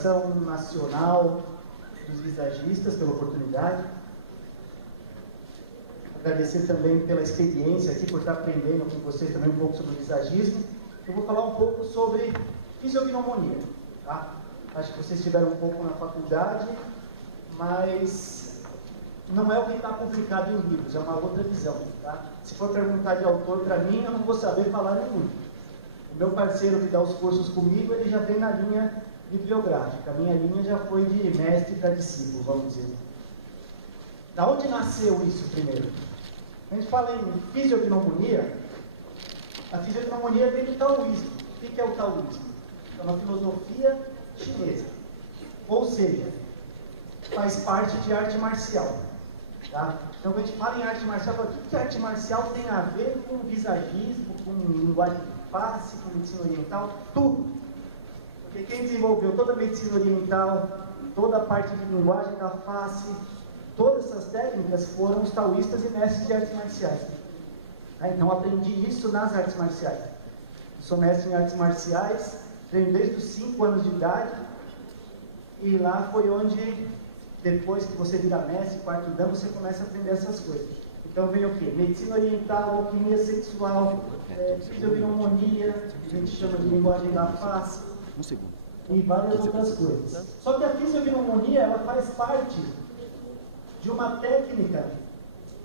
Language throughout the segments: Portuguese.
Federação Nacional dos Visagistas pela oportunidade. Agradecer também pela experiência aqui, por estar aprendendo com vocês também um pouco sobre o visagismo. Eu vou falar um pouco sobre fisiognomonia, tá? Acho que vocês tiveram um pouco na faculdade, mas não é o que está complicado em livros, é uma outra visão, tá? Se for perguntar de autor para mim, eu não vou saber falar nenhum. O meu parceiro que dá os cursos comigo, ele já vem na linha bibliográfica. A minha linha já foi de mestre para discípulo, vamos dizer. Da onde nasceu isso primeiro? A gente fala em fisiognomonia. A fisiognomonia vem do taoísmo. O que é o taoísmo? É uma filosofia chinesa. Ou seja, faz parte de arte marcial. Tá? Então, quando a gente fala em arte marcial, o que arte marcial tem a ver com visagismo, com linguagem de face, com medicina oriental? Tudo. Porque quem desenvolveu toda a medicina oriental, toda a parte de linguagem da face, todas essas técnicas foram os taoístas e mestres de artes marciais. Então, aprendi isso nas artes marciais. Eu sou mestre em artes marciais, treino desde os 5 anos de idade, e lá foi onde, depois que você vira mestre, quarto dan, você começa a aprender essas coisas. Então vem o quê? Medicina oriental, alquimia sexual, fisiognomonia, a gente chama de linguagem da face, e várias outras coisas. Só que a fisiognomonia, ela faz parte de uma técnica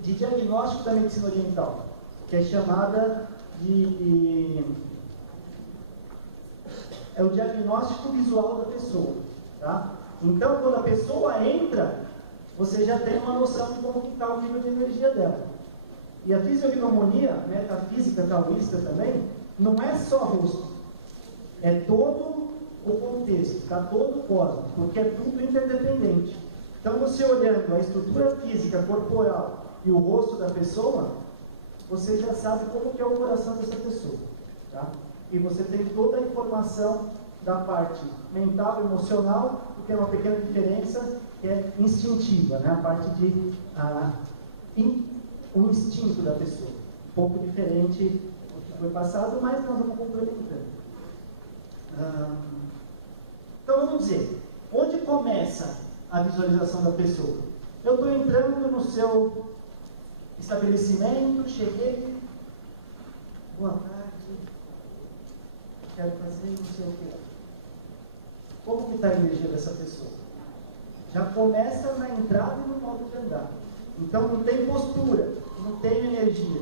de diagnóstico da medicina oriental, que é chamada de... é o diagnóstico visual da pessoa, tá? Então, quando a pessoa entra, você já tem uma noção de como está o nível de energia dela. E a fisiognomonia, metafísica taoísta também, não é só rosto, é todo o contexto, está todo o cosmos, porque é tudo interdependente. Então, você olhando a estrutura física, corporal e o rosto da pessoa, você já sabe como que é o coração dessa pessoa, tá? E você tem toda a informação da parte mental, emocional, e tem uma pequena diferença que é instintiva, né? A parte de o instinto da pessoa. Um pouco diferente do que foi passado, mas nós vamos complementando. Então vamos dizer, onde começa a visualização da pessoa? Eu estou entrando no seu estabelecimento, cheguei, boa tarde, quero fazer não sei o que. Como que está a energia dessa pessoa? Já começa na entrada e no modo de andar. Então não tem postura, não tem energia,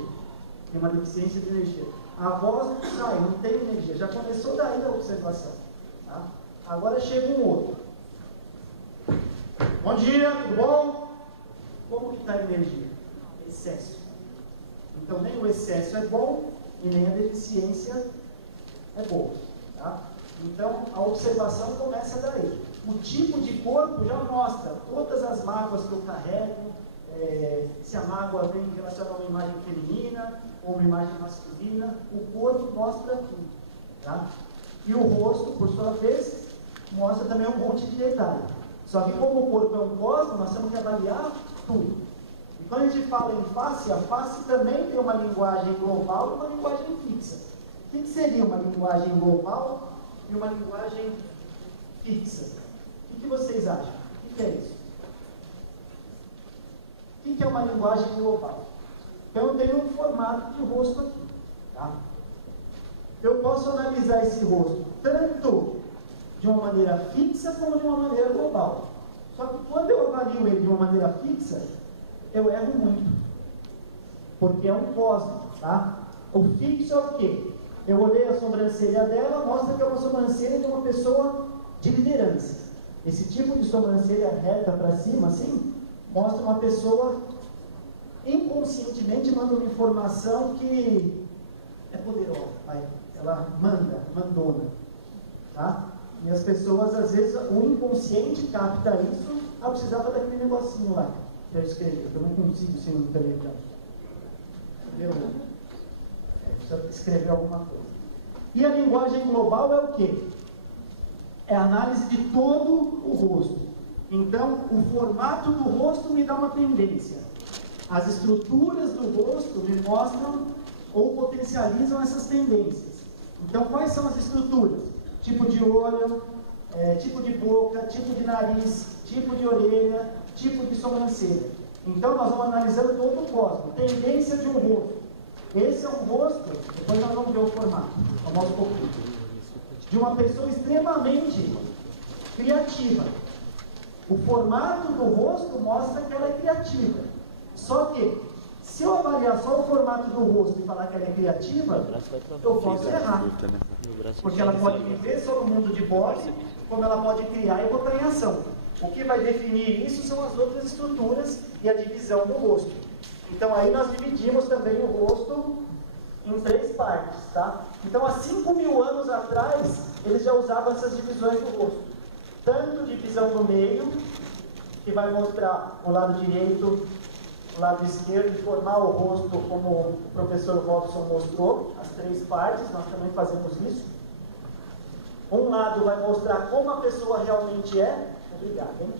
tem uma deficiência de energia. A voz não sai, não tem energia. Já começou daí a observação. Tá? Agora chega um outro. Bom dia, tudo bom? Como que está a energia? Excesso. Então nem o excesso é bom e nem a deficiência é boa. Tá? Então a observação começa daí. O tipo de corpo já mostra todas as mágoas que eu carrego, se a mágoa vem relacionada a uma imagem feminina ou uma imagem masculina, o corpo mostra tudo. Tá? E o rosto, por sua vez, mostra também um monte de detalhe. Só que como o corpo é um cosmos, nós temos que avaliar tudo. E quando a gente fala em face, a face também tem uma linguagem global e uma linguagem fixa. O que seria uma linguagem global e uma linguagem fixa? O que vocês acham? O que é isso? O que é uma linguagem global? Então eu tenho um formato de rosto aqui. Tá? Eu posso analisar esse rosto tanto de uma maneira fixa como de uma maneira global. Só que quando eu avalio ele de uma maneira fixa, eu erro muito. Porque é um cosmos, tá? O fixo é o quê? Eu olhei a sobrancelha dela, mostra que é uma sobrancelha de uma pessoa de liderança. Esse tipo de sobrancelha reta para cima, assim, mostra uma pessoa inconscientemente manda uma informação que é poderosa, ela mandona, tá? E as pessoas, às vezes, o inconsciente capta isso. Precisava daquele negocinho lá que eu escrevi, eu não consigo sem um telefone. Precisa escrever alguma coisa. E a linguagem global é o quê? É a análise de todo o rosto. Então, o formato do rosto me dá uma tendência. As estruturas do rosto me mostram ou potencializam essas tendências. Então, quais são as estruturas? Tipo de olho, tipo de boca, tipo de nariz, tipo de orelha, tipo de sobrancelha. Então nós vamos analisando todo o cosmo, tendência de um rosto. Esse é um rosto, depois nós vamos ver o formato, vamos mostrar um pouquinho, de uma pessoa extremamente criativa. O formato do rosto mostra que ela é criativa. Só que, se eu avaliar só o formato do rosto e falar que ela é criativa, eu posso errar. Porque ela pode viver só no mundo de bode, como ela pode criar e botar em ação. O que vai definir isso são as outras estruturas e a divisão do rosto. Então aí nós dividimos também o rosto em 3 partes, tá? Então há 5.000 anos atrás, eles já usavam essas divisões do rosto. Tanto divisão do meio, que vai mostrar o lado direito, o lado esquerdo, e formar o rosto como o professor Robson mostrou, as 3 partes, nós também fazemos isso. Um lado vai mostrar como a pessoa realmente é, obrigado, hein?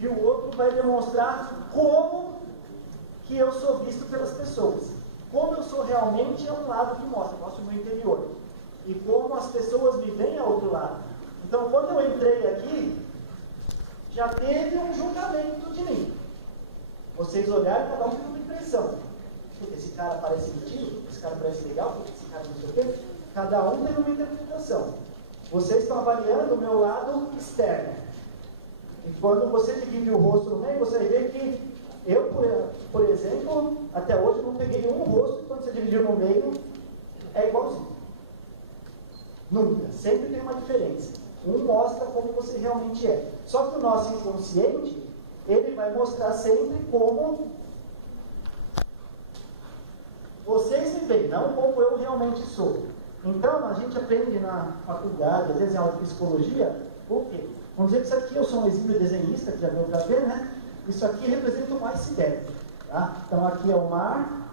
E o outro vai demonstrar como que eu sou visto pelas pessoas. Como eu sou realmente é um lado que mostra o meu interior. E como as pessoas me veem ao outro lado. Então, quando eu entrei aqui, já teve um julgamento de mim. Vocês olharam, cada um teve uma impressão. Esse cara parece mentiroso, esse cara parece legal, esse cara não sei o quê. Cada um tem uma interpretação. Vocês estão avaliando o meu lado externo. E quando você divide o rosto no meio, você vai ver que eu, por exemplo, até hoje não peguei um rosto, quando você dividiu no meio, é igualzinho. Nunca. Sempre tem uma diferença. Um mostra como você realmente é. Só que o nosso inconsciente, ele vai mostrar sempre como vocês me veem, não como eu realmente sou. Então, a gente aprende na faculdade, às vezes em aula de psicologia, o quê? Vamos dizer que isso aqui, eu sou um exímio desenhista, que já deu para ver, né? Isso aqui representa um iceberg, tá? Então, aqui é o mar,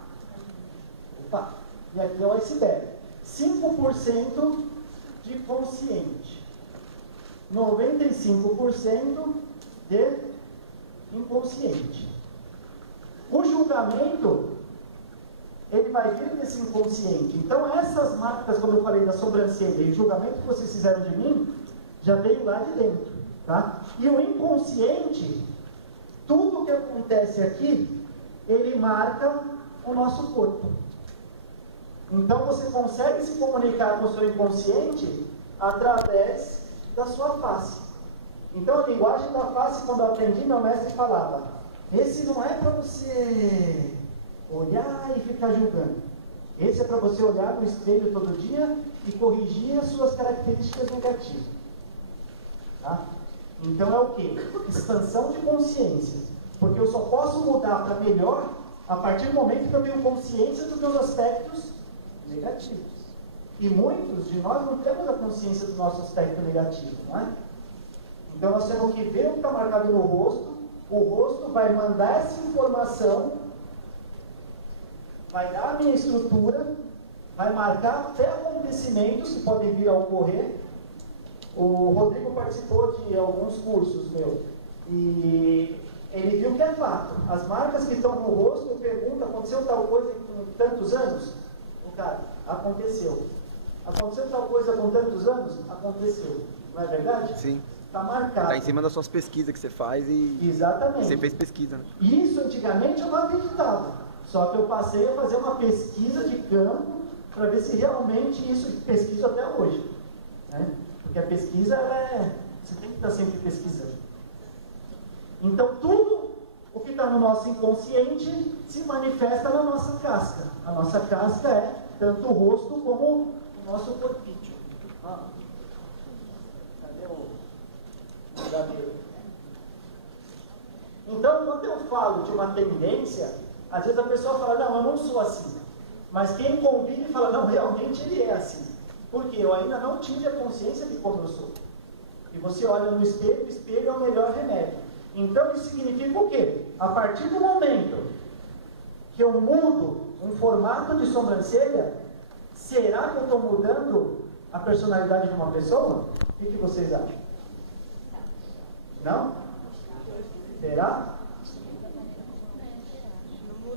opa, e aqui é o iceberg. 5% de consciente, 95% de inconsciente. O julgamento, ele vai vir desse inconsciente. Então, essas marcas, como eu falei, da sobrancelha e o julgamento que vocês fizeram de mim, já veio lá de dentro, tá? E o inconsciente, tudo que acontece aqui, ele marca o nosso corpo. Então, você consegue se comunicar com o seu inconsciente através da sua face. Então, a linguagem da face, quando eu aprendi, meu mestre falava, esse não é para você olhar e ficar julgando. Esse é para você olhar no espelho todo dia e corrigir as suas características negativas. Tá? Então é o quê? Expansão de consciência. Porque eu só posso mudar para melhor a partir do momento que eu tenho consciência dos meus aspectos negativos. E muitos de nós não temos a consciência do nosso aspecto negativo, não é? Então nós temos que ver o que está marcado no rosto. O rosto vai mandar essa informação, vai dar a minha estrutura, vai marcar até acontecimentos que podem vir a ocorrer. O Rodrigo participou de alguns cursos meu e ele viu que é fato. As marcas que estão no rosto, eu pergunto, aconteceu tal coisa com tantos anos? O cara, aconteceu. Aconteceu tal coisa com tantos anos? Aconteceu. Não é verdade? Sim. Está marcado. Está em cima das suas pesquisas que você faz e... Exatamente. Você fez pesquisa, né? Isso antigamente eu não acreditava. Só que eu passei a fazer uma pesquisa de campo para ver se realmente isso pesquiso até hoje. Né? Porque a pesquisa, você tem que estar sempre pesquisando. Então, tudo o que está no nosso inconsciente se manifesta na nossa casca. A nossa casca é tanto o rosto como o nosso corpinho. Cadê o gaveiro? Então, quando eu falo de uma tendência, às vezes a pessoa fala, não, eu não sou assim. Mas quem convive fala, não, realmente ele é assim. Porque eu ainda não tive a consciência de como eu sou. E você olha no espelho, o espelho é o melhor remédio. Então isso significa o quê? A partir do momento que eu mudo um formato de sobrancelha, será que eu estou mudando a personalidade de uma pessoa? O que vocês acham? Não? Será?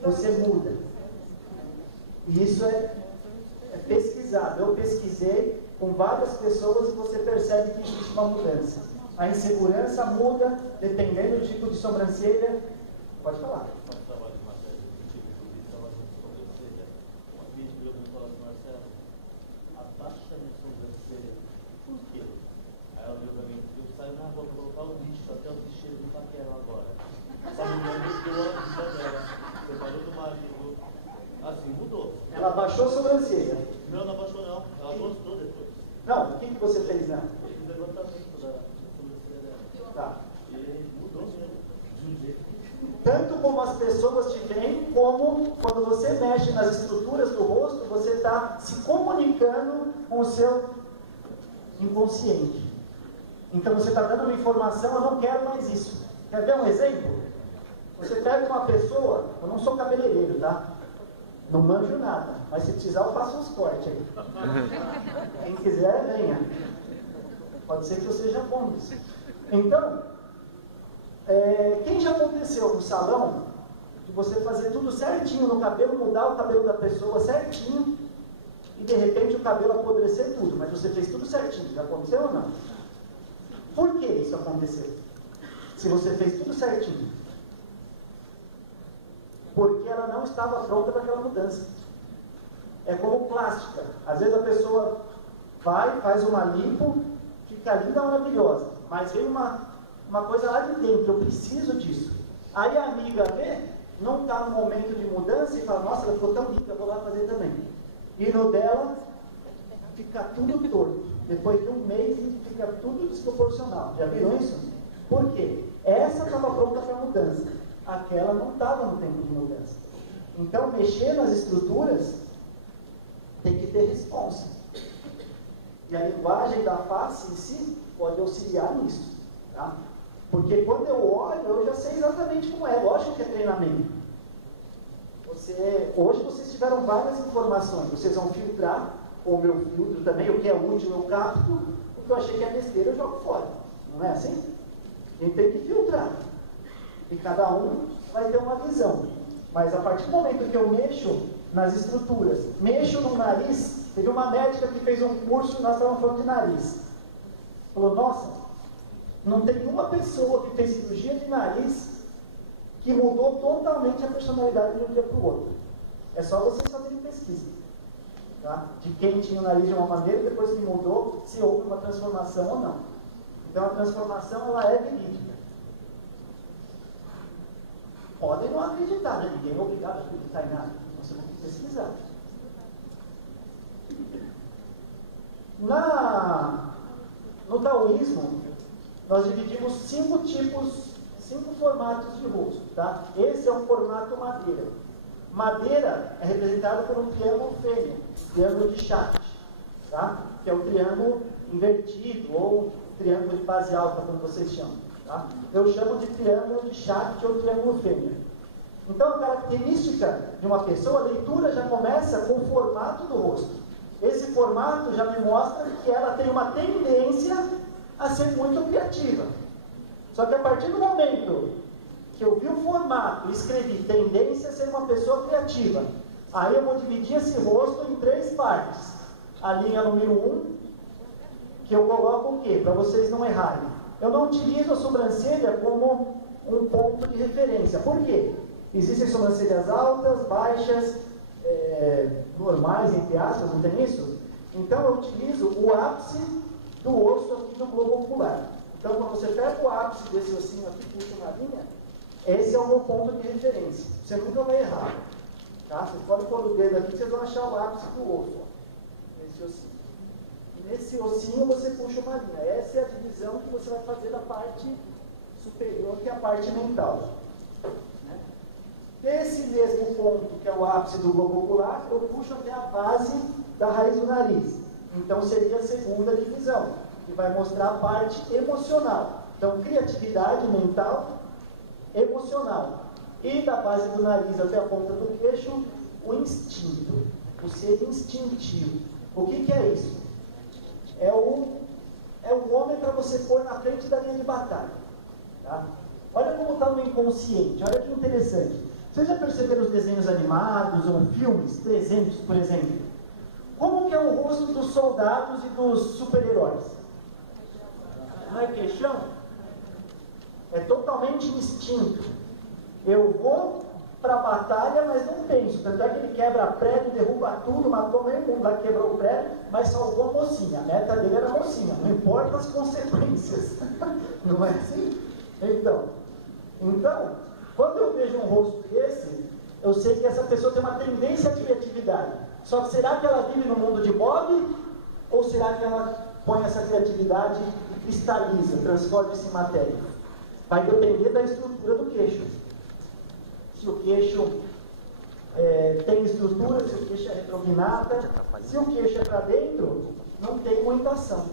Você muda. E isso é pesquisado. Eu pesquisei com várias pessoas e você percebe que existe uma mudança. A insegurança muda dependendo do tipo de sobrancelha. Pode falar. Saio na rua pra colocar o lixo, até o lixeiro não tá querendo agora. Essa mulher mudou a vida dela. Separou do marido. Assim, mudou. Ela baixou a sobrancelha. Não, não abaixou não. Ela gostou depois. Não, o que você fez, né? O levantamento da sobrancelha dela. Tá. E mudou mesmo. De um jeito. Tanto como as pessoas te veem, como quando você mexe nas estruturas do rosto, você está se comunicando com o seu inconsciente. Então você está dando uma informação, eu não quero mais isso. Quer ver um exemplo? Você pega uma pessoa, eu não sou cabeleireiro, tá? Não manjo nada, mas se precisar eu faço uns cortes aí. Quem quiser, venha. Pode ser que eu seja bom nisso. Então, quem já aconteceu no salão, de você fazer tudo certinho no cabelo, mudar o cabelo da pessoa certinho, e de repente o cabelo apodrecer tudo, mas você fez tudo certinho, já aconteceu ou não? Por que isso aconteceu? Se você fez tudo certinho. Porque ela não estava pronta para aquela mudança. É como plástica. Às vezes a pessoa vai, faz uma lipo, fica linda, maravilhosa. Mas vem uma coisa lá de dentro, eu preciso disso. Aí a amiga vê, não está no momento de mudança e fala, nossa, ela ficou tão linda, vou lá fazer também. E no dela, fica tudo torto. Depois de um mês, fica tudo desproporcional. Já viram isso? Por quê? Essa estava pronta para mudança. Aquela não estava no tempo de mudança. Então, mexer nas estruturas tem que ter resposta. E a linguagem da face em si pode auxiliar nisso. Tá? Porque quando eu olho, eu já sei exatamente como é. Lógico que é treinamento. Hoje vocês tiveram várias informações. Vocês vão filtrar o meu filtro também, o que é útil eu capto, o que eu achei que é besteira eu jogo fora. Não é assim? A gente tem que filtrar. E cada um vai ter uma visão. Mas a partir do momento que eu mexo nas estruturas, mexo no nariz, teve uma médica que fez um curso, nós estávamos falando de nariz. Falou, nossa, não tem uma pessoa que fez cirurgia de nariz que mudou totalmente a personalidade de um dia para o outro. É só vocês fazerem pesquisa. Tá? De quem tinha o nariz de uma maneira, depois que mudou, se houve uma transformação ou não. Então a transformação ela é verídica. Podem não acreditar, né? Ninguém é obrigado a acreditar em nada. Você tem que pesquisar. No taoísmo, nós dividimos 5 formatos de rosto. Tá? Esse é um formato madeira. Madeira é representada por um triângulo fêmea, triângulo de Shakti, tá? Que é o triângulo invertido, ou triângulo de base alta, como vocês chamam. Tá? Eu chamo de triângulo de Shakti ou triângulo fêmea. Então, a característica de uma pessoa, a leitura já começa com o formato do rosto. Esse formato já me mostra que ela tem uma tendência a ser muito criativa. Só que a partir do momento que eu vi o formato e escrevi tendência a ser uma pessoa criativa, aí eu vou dividir esse rosto em 3 partes. A linha número 1, que eu coloco o quê? Para vocês não errarem. Eu não utilizo a sobrancelha como um ponto de referência. Por quê? Existem sobrancelhas altas, baixas, normais, entre aspas, não tem isso? Então eu utilizo o ápice do osso aqui no globo ocular. Então quando você pega o ápice desse ossinho aqui, puxa uma linha, esse é o meu ponto de referência. Você nunca vai errar. Tá? Vocês podem pôr o dedo aqui, vocês vão achar o ápice do osso. Ó, nesse ossinho. E nesse ossinho você puxa uma linha. Essa é a divisão que você vai fazer da parte superior, que é a parte mental. Né? Desse mesmo ponto, que é o ápice do globo ocular, eu puxo até a base da raiz do nariz. Então seria a segunda divisão, que vai mostrar a parte emocional. Então, criatividade mental, emocional. E da base do nariz até a ponta do queixo, o instinto, o ser instintivo. O que é isso? É o homem para você pôr na frente da linha de batalha. Tá? Olha como está no inconsciente, olha que interessante. Vocês já perceberam os desenhos animados ou filmes, 300, por exemplo? Como que é o rosto dos soldados e dos super-heróis? Não é queixão? É totalmente instinto. Eu vou para a batalha, mas não penso. Tanto é que ele quebra prédio, derruba tudo, matou meio mundo, lá quebrou o prédio, mas salvou a mocinha. A meta dele era a mocinha, não importa as consequências. Não é assim? Então, quando eu vejo um rosto desse, eu sei que essa pessoa tem uma tendência à criatividade. Só que será que ela vive no mundo de Bob? Ou será que ela põe essa criatividade e cristaliza, transforma-se em matéria? Vai depender da estrutura do queixo. Se o queixo tem estrutura, se o queixo é retrognata, se o queixo é para dentro, não tem muita ação.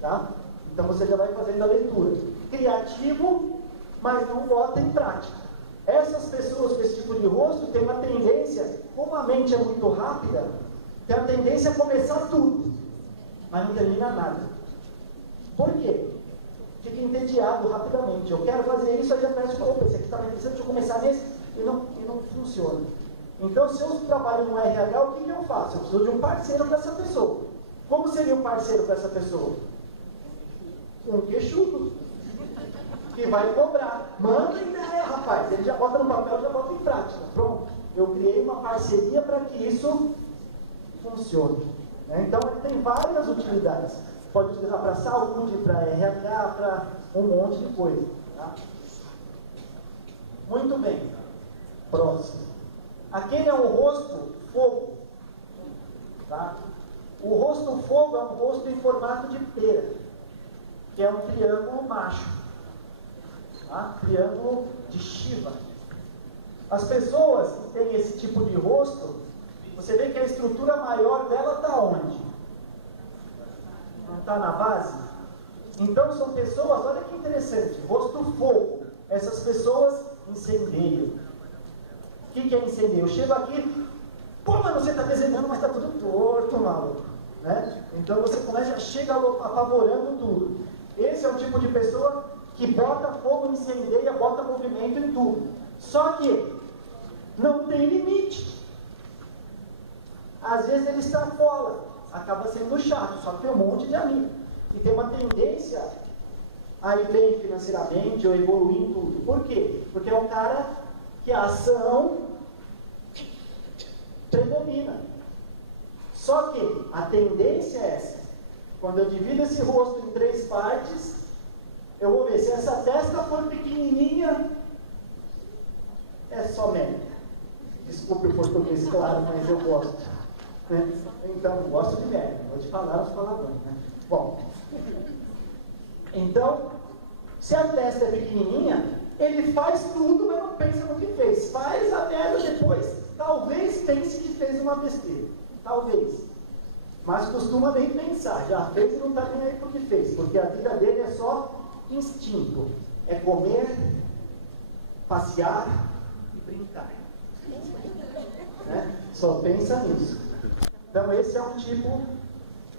Tá? Então você já vai fazendo a leitura. Criativo, mas não bota em prática. Essas pessoas com esse tipo de rosto têm uma tendência, como a mente é muito rápida, tem a tendência a começar tudo, mas não termina nada. Por quê? Fica entediado rapidamente. Eu quero fazer isso, aí já peço, opa, esse aqui está mais interessante, deixa eu começar nesse, e não funciona. Então, se eu trabalho no RH, o que eu faço? Eu preciso de um parceiro para essa pessoa. Como seria um parceiro para essa pessoa? Um queixudo, que vai cobrar. Manda ideia, rapaz. Ele já bota no papel, já bota em prática. Pronto. Eu criei uma parceria para que isso funcione. Então, ele tem várias utilidades. Pode utilizar para saúde, para RH, para um monte de coisa. Tá? Muito bem. Próximo. Aquele é o rosto fogo. Tá? O rosto fogo é um rosto em formato de pera, que é um triângulo macho. Tá? Triângulo de Shiva. As pessoas que têm esse tipo de rosto, você vê que a estrutura maior dela está onde? Não está na base? Então são pessoas, olha que interessante, rosto fogo. Essas pessoas incendeiam. O que é incendeio? Eu chego aqui, pô, mano, você está desenhando, mas está tudo torto, maluco. Né? Então você começa, chega apavorando tudo. Esse é o tipo de pessoa que bota fogo, incendeia, bota movimento em tudo. Só que não tem limite. Às vezes ele extrapola, acaba sendo chato, só que tem um monte de amigo. E tem uma tendência a ir bem financeiramente ou evoluir em tudo. Por quê? Porque é um cara que a ação predomina. Só que a tendência é essa. Quando eu divido esse rosto em 3 partes, eu vou ver se essa testa for pequenininha, é só merda. Desculpe o português, claro, mas eu gosto. Né? Então, eu gosto de merda, vou te falar os palavrões. Né? Bom, então, se a testa é pequenininha, ele faz tudo, mas não pensa no que fez. Faz a merda depois, talvez pense que fez uma besteira. Talvez. Mas costuma nem pensar. Já fez e não está nem aí para o que fez. Porque a vida dele é só instinto. É comer, passear e brincar. Né? Só pensa nisso. Então esse é um tipo,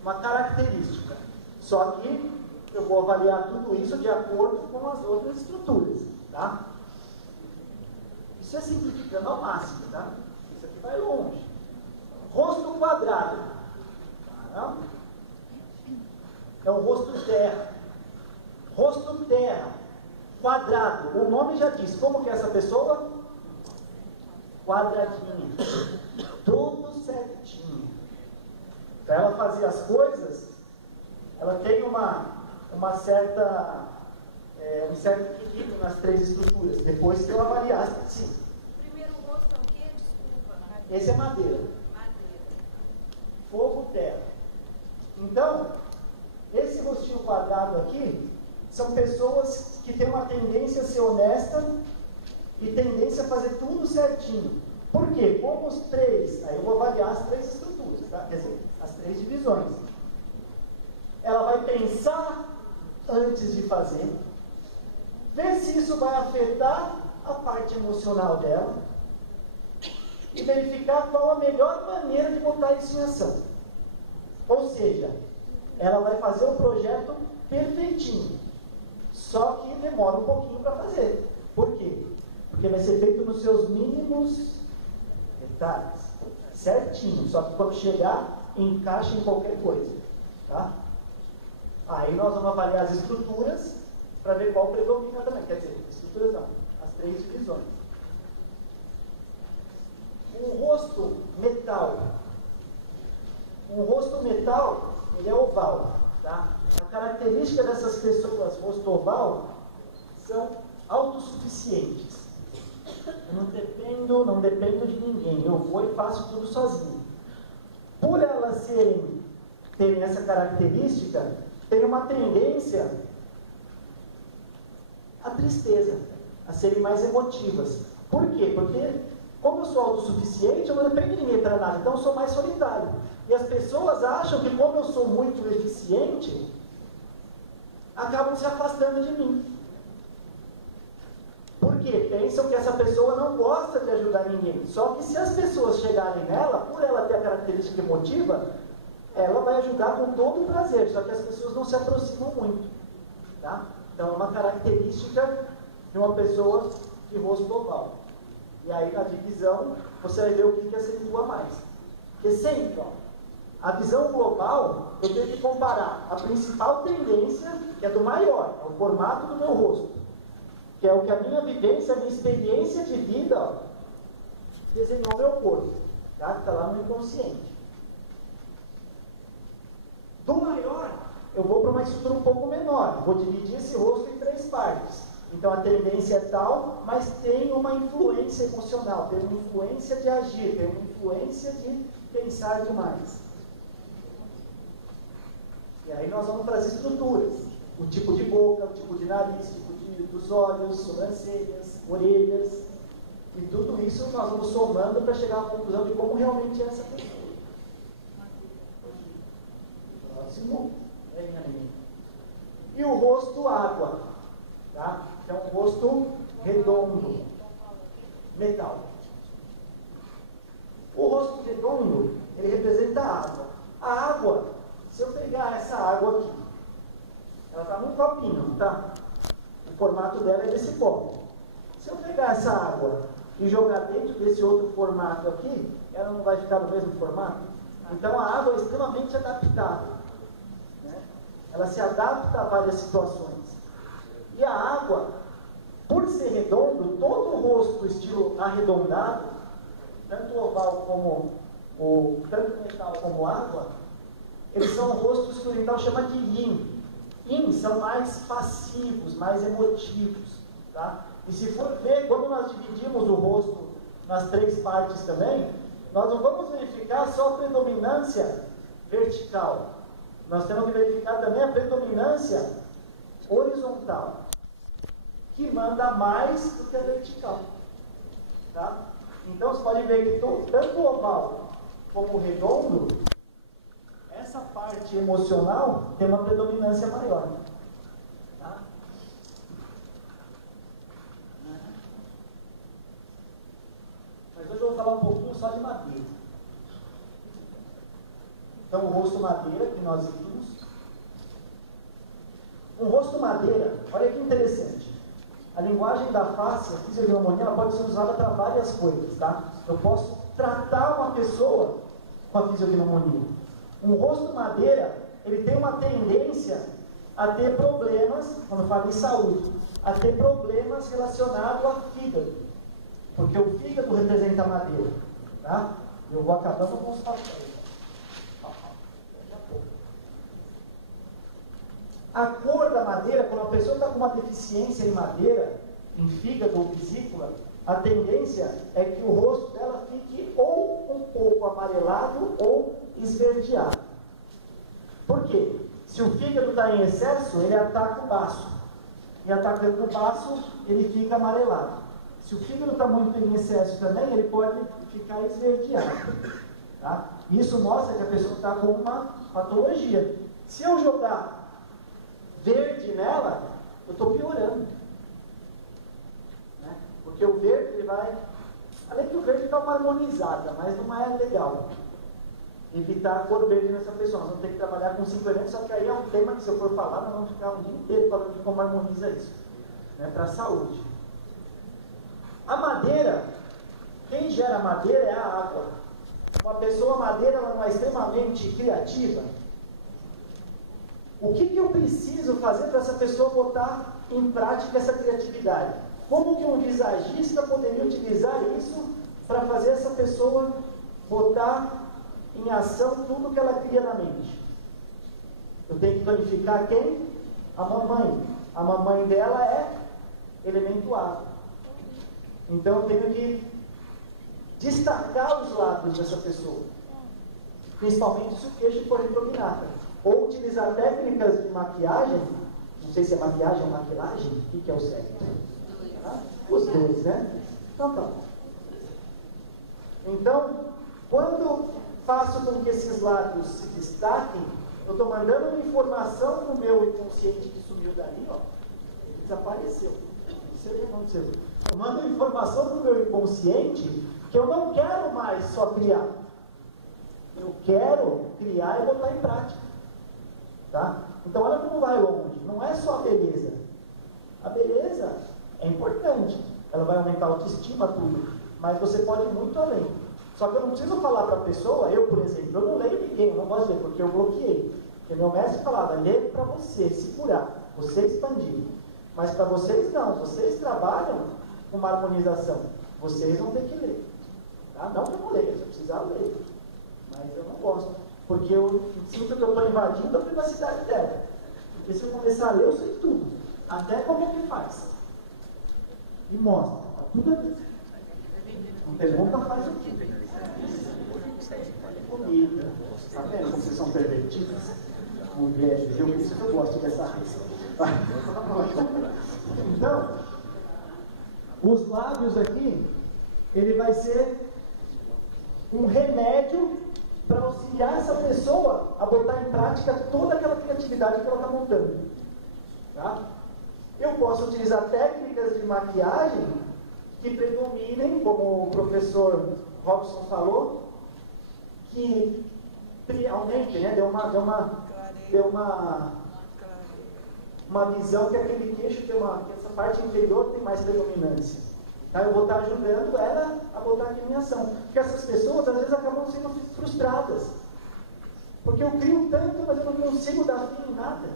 uma característica. Só que eu vou avaliar tudo isso de acordo com as outras estruturas. Tá? Isso é simplificando ao máximo. Tá? Isso aqui vai longe. Rosto quadrado. Não? É o rosto terra. Rosto terra. Quadrado. O nome já diz. Como que é essa pessoa? Quadradinha. Tudo certinho. Para ela fazer as coisas, ela tem uma certa, um certo equilíbrio nas 3 estruturas. Depois que eu avaliar, sim. O primeiro rosto é o quê? Desculpa. Esse é madeira. Madeira. Fogo, terra. Então, esse rostinho quadrado aqui são pessoas que têm uma tendência a ser honesta e tendência a fazer tudo certinho. Por quê? Como os 3, aí eu vou avaliar as 3 estruturas, tá? Quer dizer, as 3 divisões. Ela vai pensar antes de fazer, ver se isso vai afetar a parte emocional dela e verificar qual a melhor maneira de botar isso em ação. Ou seja, ela vai fazer o projeto perfeitinho, só que demora um pouquinho para fazer. Por quê? Porque vai ser feito nos seus mínimos detalhes, certinho. Só que quando chegar, encaixa em qualquer coisa. Tá? Aí nós vamos avaliar as estruturas para ver qual predomina também. Quer dizer, estruturas não, as 3 divisões. Um rosto metal. Um rosto metal, ele é oval. Tá? A característica dessas pessoas rosto oval são autossuficientes. Eu não dependo de ninguém. Eu vou e faço tudo sozinho. Por elas terem essa característica, tem uma tendência à tristeza, a serem mais emotivas. Por quê? Porque, como eu sou autossuficiente, eu não dependo de ninguém para nada, então eu sou mais solidário. E as pessoas acham que, como eu sou muito eficiente, acabam se afastando de mim. Por quê? Pensam que essa pessoa não gosta de ajudar ninguém. Só que se as pessoas chegarem nela, por ela ter a característica emotiva, ela vai ajudar com todo o prazer, só que as pessoas não se aproximam muito. Tá? Então é uma característica de uma pessoa de rosto oval. E aí na divisão você vai ver o que acentua mais. Porque sempre, ó, a visão global, eu tenho que comparar a principal tendência, que é do maior, é o formato do meu rosto, que é o que a minha vivência, a minha experiência de vida, ó, desenhou meu corpo, tá? Que está lá no inconsciente. Do maior, eu vou para uma estrutura um pouco menor, vou dividir esse rosto em 3 partes. Então a tendência é tal, mas tem uma influência emocional, tem uma influência de agir, tem uma influência de pensar demais. E aí nós vamos para as estruturas, o tipo de boca, o tipo de nariz, o tipo dos olhos, sobrancelhas, orelhas, e tudo isso nós vamos somando para chegar à conclusão de como realmente é essa pessoa. Próximo. E o rosto água, tá? Que é um rosto redondo, metal. O rosto redondo, ele representa a água. A água, se eu pegar essa água aqui, ela está num copinho, tá? O formato dela é desse copo. Se eu pegar essa água e jogar dentro desse outro formato aqui, ela não vai ficar no mesmo formato? Então a água é extremamente adaptável. Né? Ela se adapta a várias situações. E a água, por ser redondo, todo o rosto estilo arredondado, tanto oval como tanto metal como água, eles são rostos que o oriental chama de yin. Yin são mais passivos, mais emotivos. Tá? E se for ver, quando nós dividimos o rosto nas 3 partes também, nós não vamos verificar só a predominância vertical. Nós temos que verificar também a predominância horizontal, que manda mais do que a vertical. Tá? Então você pode ver que tanto o oval como o redondo, essa parte emocional tem uma predominância maior. Tá? Mas hoje eu vou falar um pouquinho só de madeira. Então o rosto madeira que nós vimos. Um rosto madeira, olha que interessante. A linguagem da face, a fisiognomonia, ela pode ser usada para várias coisas, tá? Eu posso tratar uma pessoa com a fisiognomonia. Um rosto madeira, ele tem uma tendência a ter problemas, quando fala em saúde, a ter problemas relacionados ao fígado. Porque o fígado representa a madeira, tá? Eu vou acabando com os papéis. A cor da madeira, quando a pessoa está com uma deficiência em madeira, em fígado ou vesícula, a tendência é que o rosto dela fique ou um pouco amarelado ou esverdeado. Por quê? Se o fígado está em excesso, ele ataca o baço. E atacando o baço, ele fica amarelado. Se o fígado está muito em excesso também, ele pode ficar esverdeado. Tá? Isso mostra que a pessoa está com uma patologia. Se eu jogar verde nela, eu estou piorando. Né? Porque o verde, ele vai... Além que o verde está uma harmonizada, mas não é legal evitar a cor verde nessa pessoa. Nós vamos ter que trabalhar com 5 elementos, só que aí é um tema que, se eu for falar, nós vamos ficar um dia inteiro falando de como harmoniza isso. Né? Para a saúde. A madeira, quem gera madeira é a água. uma pessoa madeira ela não é extremamente criativa? O que eu preciso fazer para essa pessoa botar em prática essa criatividade? Como que um visagista poderia utilizar isso para fazer essa pessoa botar em ação tudo que ela cria na mente? Eu tenho que planificar quem? A mamãe. A mamãe dela é elemento água. Então eu tenho que destacar os lábios dessa pessoa. Principalmente se o queixo for retrognata. Ou utilizar técnicas de maquiagem, não sei se é maquiagem ou maquilagem, o que é o certo? Os dois, né? Então tá. Então, quando faço com que esses lábios se destaquem, eu estou mandando uma informação para o meu inconsciente que sumiu dali, ó, ele desapareceu. Não sei o que aconteceu. Eu mando uma informação para o meu inconsciente que eu não quero mais só criar. Eu quero criar e botar em prática. Tá? Então olha como vai longe. Não é só a beleza. A beleza é importante. Ela vai aumentar a autoestima, tudo. Mas você pode ir muito além. Só que eu não preciso falar para a pessoa, eu, por exemplo, eu não leio ninguém, eu não gosto de ler, porque eu bloqueei. Porque meu mestre falava, lê para você se curar, você expandir. Mas para vocês não, vocês trabalham com uma harmonização. Vocês vão ter que ler. Tá? Não que eu não leia, se eu precisar eu leio. Mas eu não gosto. Porque eu sinto que eu estou invadindo a privacidade dela. Porque se eu começar a ler, eu sei tudo. Até como que faz. E mostra. Tá tudo aqui. Não pergunta, faz o quê? Comida. Tá vendo como vocês são pervertidas? Mulheres, eu isso que eu gosto dessa raça. Então, os lábios aqui, ele vai ser um remédio para auxiliar essa pessoa a botar em prática toda aquela criatividade que ela está montando. Tá? Eu posso utilizar técnicas de maquiagem que predominem, como o professor Robson falou, que aumentem, né? Deu uma visão que aquele queixo tem que essa parte inferior tem mais predominância. Tá? Eu vou estar ajudando ela a botar aqui em ação. Porque essas pessoas, às vezes, acabam sendo frustradas. Porque eu crio tanto, mas eu não consigo dar fim em nada.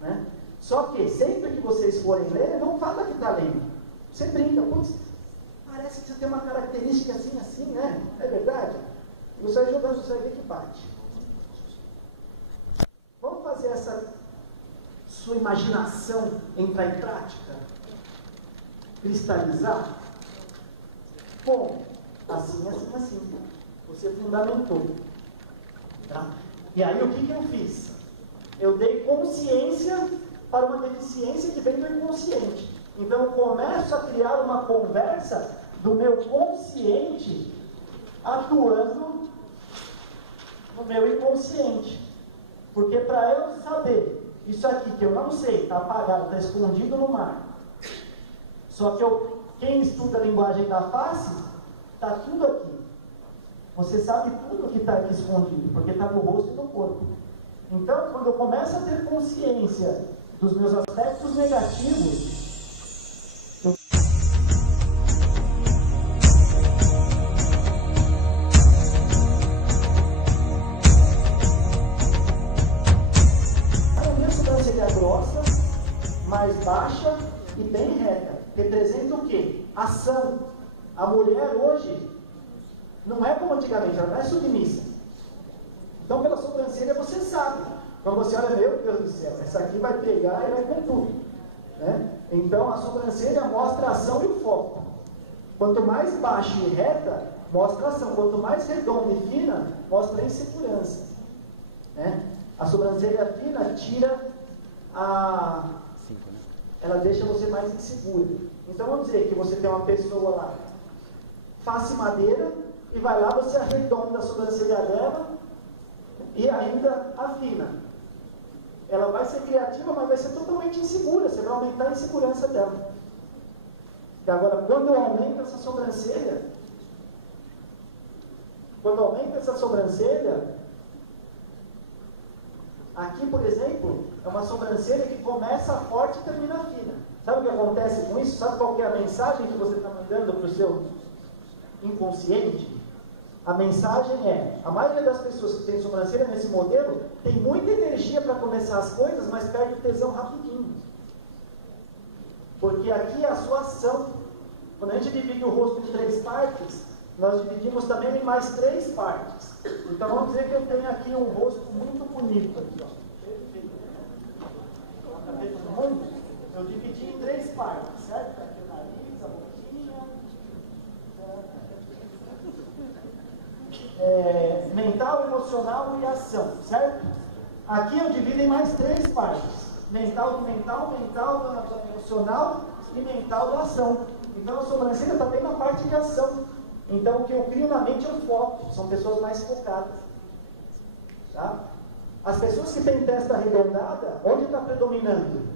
Né? Só que, sempre que vocês forem ler, não fala que está lendo. Você brinca. Putz, parece que você tem uma característica assim, né? É verdade? E você vai jogando, você vai ver que bate. Vamos fazer essa sua imaginação entrar em prática? Cristalizar? Bom, assim. Você fundamentou. Tá? E aí o que eu fiz? Eu dei consciência para uma deficiência que vem do inconsciente. Então eu começo a criar uma conversa do meu consciente atuando no meu inconsciente. Porque para eu saber, isso aqui que eu não sei, está apagado, está escondido no mar. Só que quem estuda a linguagem da face, está tudo aqui. Você sabe tudo que está aqui escondido, porque está no rosto e no corpo. Então, quando eu começo a ter consciência dos meus aspectos negativos, a minha sobrancelha é grossa, mais baixa e bem reta. Representa o quê? Ação. A mulher hoje não é como antigamente, ela não é submissa. Então, pela sobrancelha você sabe. Quando você olha, meu Deus do céu, essa aqui vai pegar e vai com tudo. Né? Então, a sobrancelha mostra a ação e o foco. Quanto mais baixa e reta, mostra a ação. Quanto mais redonda e fina, mostra a insegurança. Né? A sobrancelha fina tira ela deixa você mais insegura. Então, vamos dizer que você tem uma pessoa lá, face madeira, e vai lá, você arredonda a sobrancelha dela e ainda afina. Ela vai ser criativa, mas vai ser totalmente insegura. Você vai aumentar a insegurança dela. E agora, quando eu aumento essa sobrancelha, aqui, por exemplo, é uma sobrancelha que começa forte e termina fina. Sabe o que acontece com isso? Sabe qual que é a mensagem que você está mandando para o seu inconsciente? A mensagem é, a maioria das pessoas que tem sobrancelha nesse modelo tem muita energia para começar as coisas, mas perde o tesão rapidinho. Porque aqui é a sua ação. Quando a gente divide o rosto em 3 partes, nós dividimos também em mais 3 partes. Então vamos dizer que eu tenho aqui um rosto muito bonito aqui, ó. Eu dividi em 3 partes, certo? Aqui o nariz, a boquinha, mental, emocional e ação, certo? Aqui eu divido em mais 3 partes. Mental, emocional e mental da ação. Então a sobrancelha está bem na parte de ação. Então o que eu crio na mente eu foco. São pessoas mais focadas. Tá? As pessoas que têm testa arredondada, onde está predominando?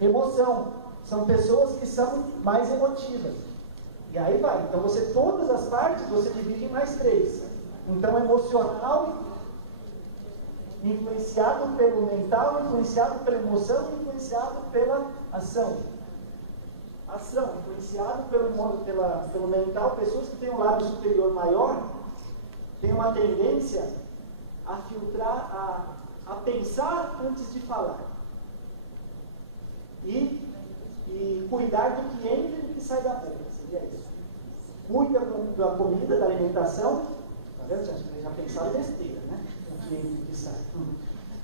Emoção. São pessoas que são mais emotivas. E aí vai. Então você, todas as partes, você divide em mais 3. Então emocional, influenciado pelo mental, influenciado pela emoção, influenciado pela ação. Ação, influenciado pelo mental, pessoas que têm um lábio superior maior, têm uma tendência a filtrar, a pensar antes de falar. E cuidar do que entra e do que sai da boca, seria isso. Cuida da comida, da alimentação, tá vendo? Já pensaram besteira, né? O que entra e o que sai.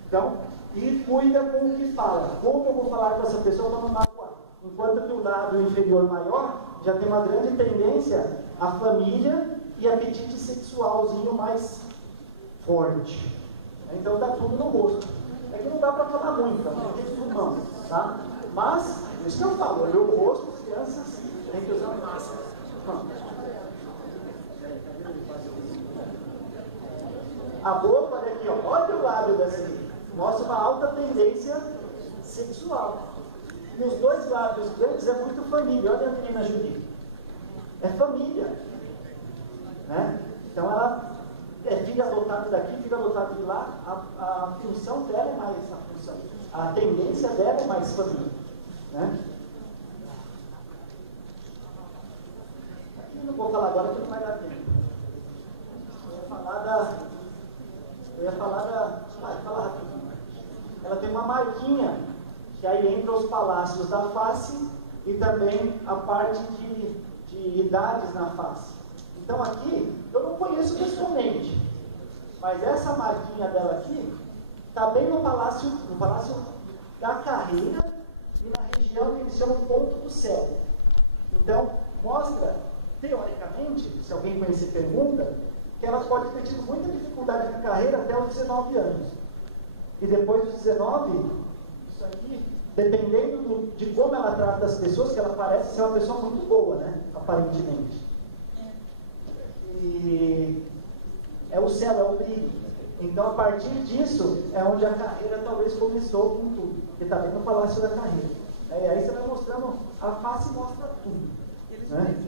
Então, e cuida com o que fala. Como eu vou falar com essa pessoa para não magoar? Enquanto que o lábio inferior maior já tem uma grande tendência à família e apetite sexualzinho mais forte. Então está tudo no rosto. É que não dá para falar muito, não tem pulmão, tá? Mas, isso que eu falo, olhou o rosto, as crianças têm que usar máscara. A boca, olha aqui, ó, olha o lábio dessa aí. Mostra uma alta tendência sexual. E os 2 lábios grandes é muito família. Olha a menina Julie. É família. Né? Então ela é filha adotada daqui, filha adotada de lá. A função dela é mais a função. A tendência dela é mais família. Né? Aqui eu não vou falar agora porque não vai dar tempo. Eu ia falar da. Vai, fala rapidinho. Ela tem uma marquinha que aí entra os palácios da face e também a parte de idades na face. Então aqui, eu não conheço pessoalmente, mas essa marquinha dela aqui está bem no palácio da carreira e na região que eles chamam ponto do céu. Então, mostra, teoricamente, se alguém conhecer pergunta, que ela pode ter tido muita dificuldade na carreira até os 19 anos. E depois dos 19, isso aqui, dependendo de como ela trata as pessoas, que ela parece ser uma pessoa muito boa, né? Aparentemente. E é o céu, é o brilho. Então, a partir disso, é onde a carreira talvez começou com tudo. Porque está bem no palácio da carreira. E aí você vai mostrando, a face mostra tudo. Né?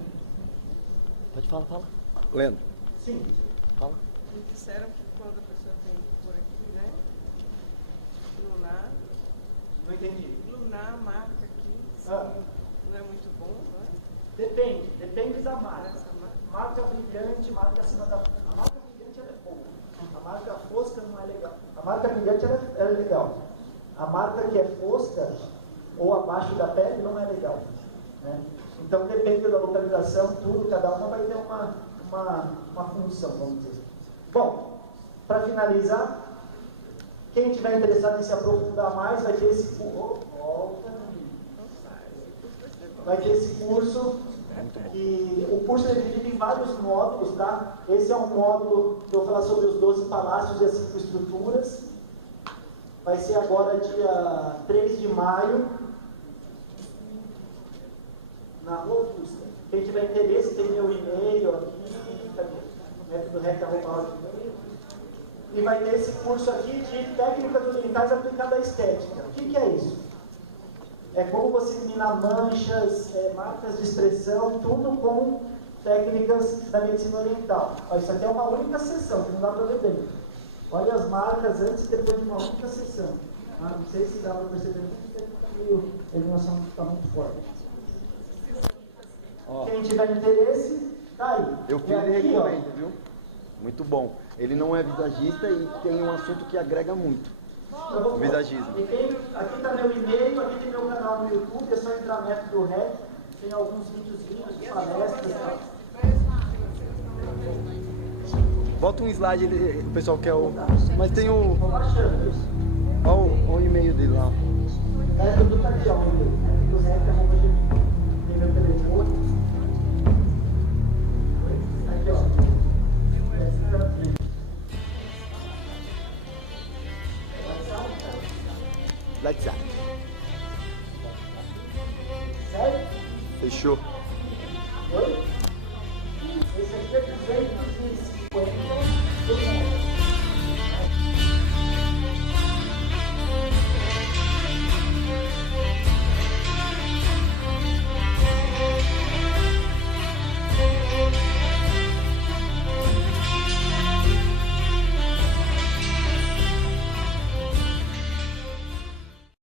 Pode falar, fala. Leandro. Sim. Fala. Me disseram que quando a pessoa tem por aqui, né? Lunar. Não entendi. Lunar, marca aqui. Não é muito bom, não é? Depende da marca. Marca brilhante, marca acima da. A marca brilhante ela é boa. A marca fosca não é legal. A marca brilhante ela é legal. A marca que é fosca ou abaixo da pele não é legal. Né? Então depende da localização, tudo, cada uma vai ter uma função, vamos dizer. Bom, para finalizar, quem estiver interessado em se aprofundar mais vai ter esse curso. E o curso é dividido em vários módulos, tá? Esse é um módulo que eu vou falar sobre os 12 palácios e as 5 estruturas. Vai ser agora dia 3 de maio, na Rua Augusta. Quem tiver interesse, tem meu e-mail aqui, método.rec@hotmail. E vai ter esse curso aqui de técnicas orientais aplicadas à estética. O que é isso? É como você eliminar manchas, marcas de expressão, tudo com técnicas da medicina oriental. Isso aqui é uma única sessão, que não dá para ver bem. Olha as marcas antes e depois de uma única sessão. Não sei se dá para perceber muito, a iluminação está muito forte. Quem tiver interesse, Tá aí. Eu fiz E e aqui, recomendo, viu? Muito bom. Ele não é visagista e tem um assunto que agrega muito. Eu vou- Visagismo. E aqui tá meu e-mail, aqui tem meu canal no YouTube, é só entrar Método REC, tem alguns videozinhos de palestras e tal. Bota um slide, o pessoal quer o... Mas tem o... Tô baixando isso. Olha o e-mail dele lá. É tudo tá aqui, ó, o e-mail. Método REC, @gmail. Tem meu telefone. Aqui, ó. WhatsApp. Sério? Fechou.